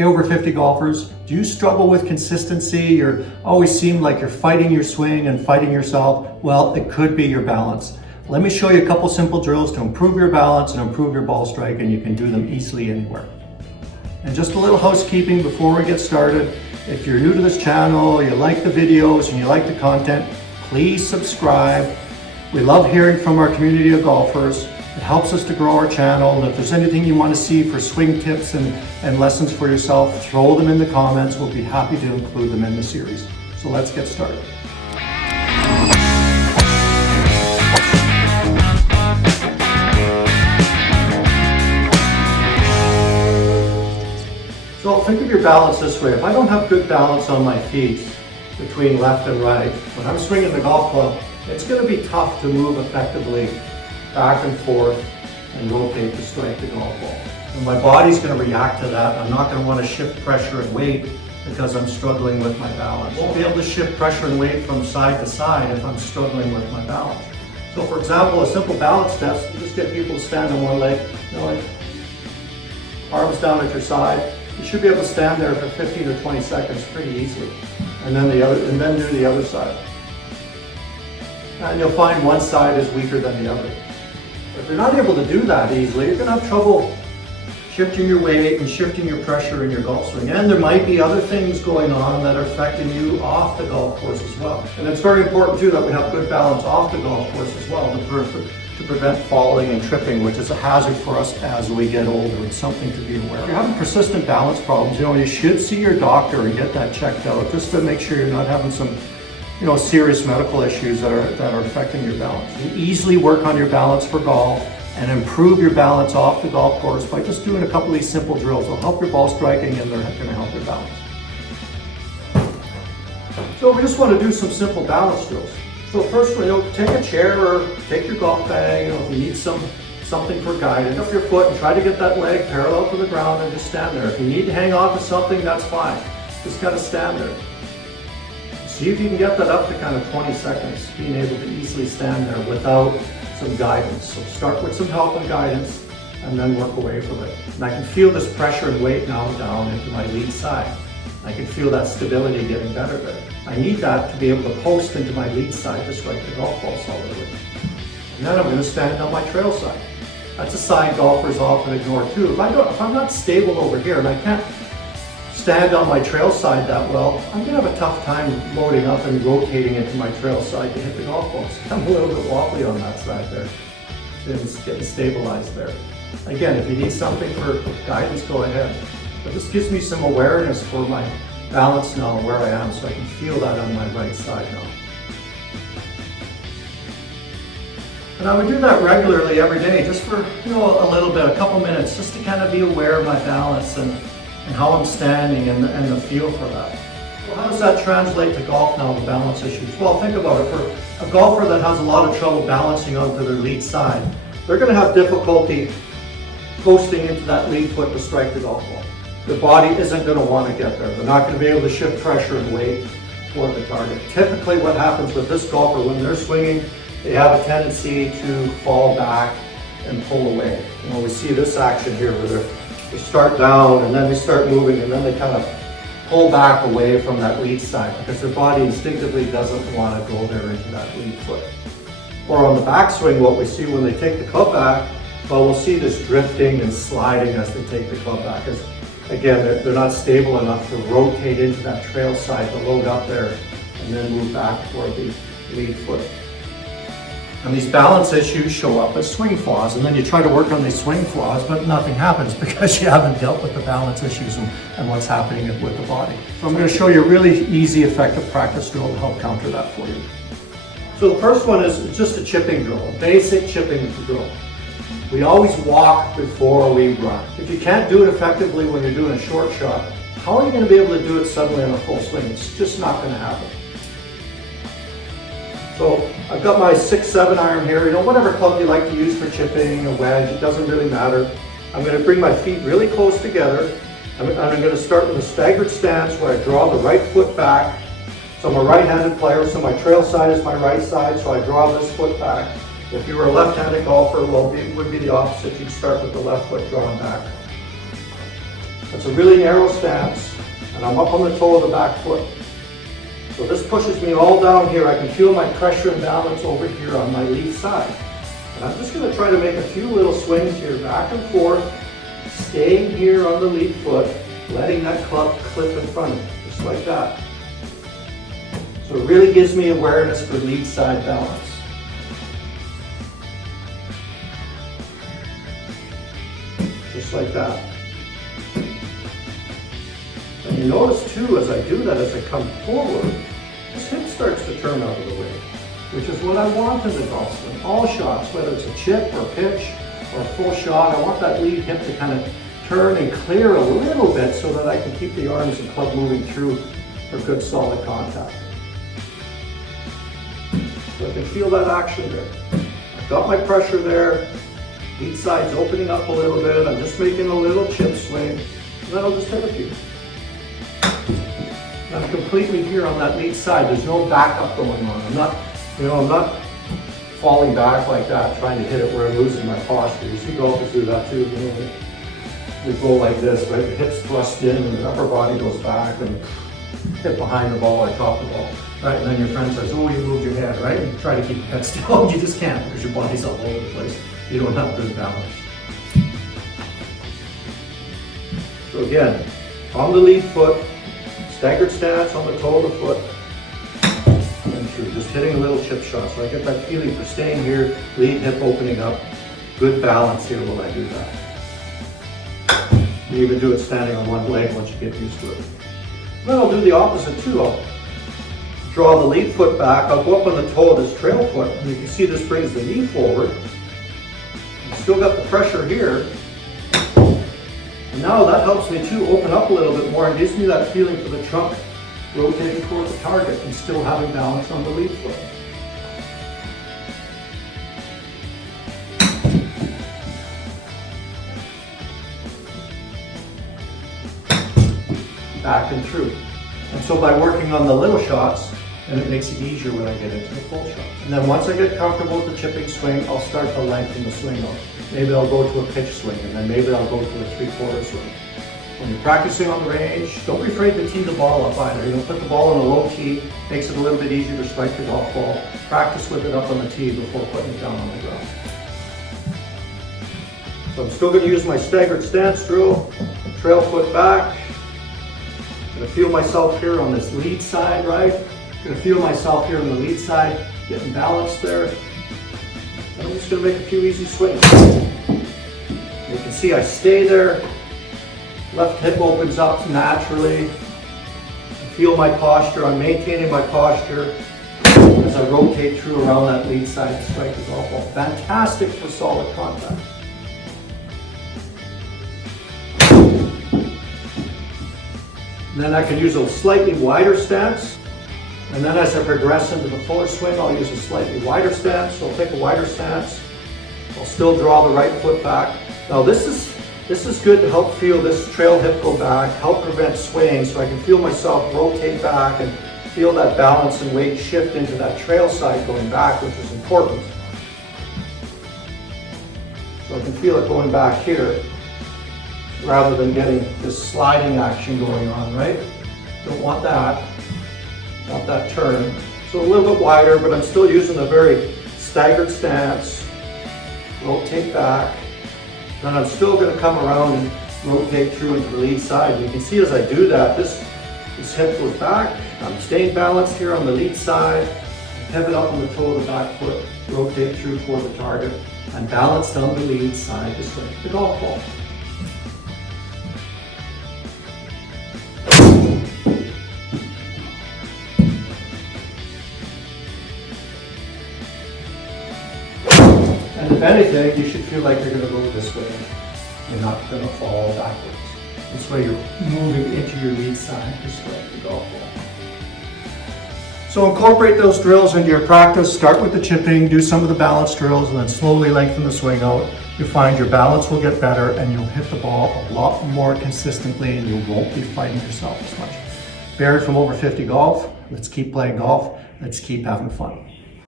Hey, over 50 golfers, do you struggle with consistency or always seem like you're fighting your swing and fighting yourself? Well, it could be your balance. Let me show you a couple simple drills to improve your balance and improve your ball strike, and you can do them easily anywhere. And just a little housekeeping before we get started. If you're new to this channel, you like the videos and you like the content, please subscribe. We love hearing from our community of golfers. It helps us to grow our channel, and if there's anything you want to see for swing tips and lessons for yourself, throw them in the comments. We'll be happy to include them in the series. So let's get started. So think of your balance this way. If I don't have good balance on my feet between left and right, when I'm swinging the golf club, it's going to be tough to move effectively back and forth and rotate to strike the golf ball. And my body's going to react to that. I'm not going to want to shift pressure and weight because I'm struggling with my balance. I won't be able to shift pressure and weight from side to side if I'm struggling with my balance. So for example, a simple balance test, you just get people to stand on one leg, like arms down at your side. You should be able to stand there for 15 or 20 seconds pretty easily. And then do the other side. And you'll find one side is weaker than the other. If you're not able to do that easily, you're going to have trouble shifting your weight and shifting your pressure in your golf swing. And there might be other things going on that are affecting you off the golf course as well. And it's very important too that we have good balance off the golf course as well to prevent falling and tripping, which is a hazard for us as we get older. It's something to be aware of. If you're having persistent balance problems, you should see your doctor and get that checked out just to make sure you're not having some serious medical issues that are affecting your balance. You can easily work on your balance for golf and improve your balance off the golf course by just doing a couple of these simple drills. They'll help your ball striking and they're going to help your balance. So we just want to do some simple balance drills. So first, take a chair or take your golf bag. If you need something for guidance, up your foot and try to get that leg parallel to the ground and just stand there. If you need to hang on to something, that's fine. Just got to stand there. See if you can get that up to kind of 20 seconds, being able to easily stand there without some guidance. So start with some help and guidance and then work away from it. And I can feel this pressure and weight now down into my lead side. I can feel that stability getting better there. I need that to be able to post into my lead side to strike the golf ball solidly. And then I'm going to stand on my trail side. That's a side golfers often ignore too. If I'm not stable over here and I can't stand on my trail side that well, I'm going to have a tough time loading up and rotating into my trail side to hit the golf balls. I'm a little bit wobbly on that side there. It's getting stabilized there. Again, if you need something for guidance, go ahead. But this gives me some awareness for my balance now and where I am, so I can feel that on my right side now. And I would do that regularly every day, just for a little bit, a couple minutes, just to kind of be aware of my balance and how I'm standing and the feel for that. Well, how does that translate to golf now, the balance issues? Well, think about it. For a golfer that has a lot of trouble balancing onto their lead side, they're going to have difficulty posting into that lead foot to strike the golf ball. Their body isn't going to want to get there. They're not going to be able to shift pressure and weight toward the target. Typically what happens with this golfer when they're swinging, they have a tendency to fall back and pull away. We see this action here where they start down and then they start moving and then they kind of pull back away from that lead side because their body instinctively doesn't want to go there into that lead foot. Or on the backswing, what we see when they take the club back, well, we'll see this drifting and sliding as they take the club back. Again, they're not stable enough to rotate into that trail side to load up there and then move back toward the lead foot. And these balance issues show up as swing flaws, and then you try to work on these swing flaws, but nothing happens because you haven't dealt with the balance issues and what's happening with the body. So I'm going to show you a really easy, effective practice drill to help counter that for you. So the first one is just a chipping drill, a basic chipping drill. We always walk before we run. If you can't do it effectively when you're doing a short shot, how are you going to be able to do it suddenly on a full swing? It's just not going to happen. So I've got my 6-7 iron here, whatever club you like to use for chipping, a wedge, it doesn't really matter. I'm going to bring my feet really close together. I'm going to start with a staggered stance where I draw the right foot back. So I'm a right-handed player, so my trail side is my right side, so I draw this foot back. If you were a left-handed golfer, well, it would be the opposite. You'd start with the left foot drawn back. That's a really narrow stance, and I'm up on the toe of the back foot. So this pushes me all down here. I can feel my pressure and balance over here on my lead side. And I'm just going to try to make a few little swings here, back and forth, staying here on the lead foot, letting that club clip in front of me, just like that. So it really gives me awareness for lead side balance. Just like that. And you notice too, as I do that, as I come forward, this hip starts to turn out of the way, which is what I want in the golf swing. All shots, whether it's a chip or a pitch or a full shot, I want that lead hip to kind of turn and clear a little bit so that I can keep the arms and club moving through for good solid contact. So I can feel that action there. I've got my pressure there. Lead side's opening up a little bit. I'm just making a little chip swing, and then I'll just hit a few. I'm completely here on that lead side. There's no backup going on. I'm not falling back like that, trying to hit it where I'm losing my posture. You see golfers do that too. They go like this, right? The hips thrust in and the upper body goes back and hit behind the ball or top the ball, right? And then your friend says, oh, you moved your head, right? And you try to keep your head still. You just can't because your body's all over the place. You don't have good balance. So again, on the lead foot, staggered stance on the toe of the foot, and through, just hitting a little chip shot. So I get that feeling for staying here, lead hip opening up, good balance here while I do that. You even do it standing on one leg once you get used to it. Then I'll do the opposite too. I'll draw the lead foot back, I'll go up on the toe of this trail foot, and you can see this brings the knee forward. I've still got the pressure here. And now that helps me too open up a little bit more and gives me that feeling for the trunk rotating toward the target and still having balance on the lead foot. Back and through. And so by working on the little shots, then it makes it easier when I get into the full shot. And then once I get comfortable with the chipping swing, I'll start to lengthen the swing out. Maybe I'll go to a pitch swing, and then maybe I'll go to a three-quarter swing. When you're practicing on the range, don't be afraid to tee the ball up either. Put the ball on a low tee, makes it a little bit easier to strike the golf ball. Practice with it up on the tee before putting it down on the ground. So I'm still going to use my staggered stance drill, trail foot back. I'm going to feel myself here on this lead side, right? I'm going to feel myself here on the lead side, getting balanced there. And I'm just going to make a few easy swings. You can see I stay there. Left hip opens up naturally. I feel my posture. I'm maintaining my posture as I rotate through around that lead side to strike the golf ball. Fantastic for solid contact. And then I can use a slightly wider stance. And then as I progress into the fuller swing, I'll use a slightly wider stance. So I'll take a wider stance. I'll still draw the right foot back. Now this is good to help feel this trail hip go back, help prevent swaying so I can feel myself rotate back and feel that balance and weight shift into that trail side going back, which is important. So I can feel it going back here rather than getting this sliding action going on, right? Don't want that. Want that turn. So a little bit wider, but I'm still using a very staggered stance. Rotate back. Then I'm still going to come around and rotate through into the lead side. And you can see as I do that, this hip goes back. I'm staying balanced here on the lead side. Pivot up on the toe of the back foot. Rotate through toward the target. I'm balanced on the lead side to strike the golf ball. And if anything, you should feel like you're going to go this way. You're not going to fall backwards. This way you're moving into your lead side to strike the golf ball. So incorporate those drills into your practice. Start with the chipping, do some of the balance drills, and then slowly lengthen the swing out. You'll find your balance will get better and you'll hit the ball a lot more consistently and you won't be fighting yourself as much. Barry from Over 50 Golf. Let's keep playing golf. Let's keep having fun.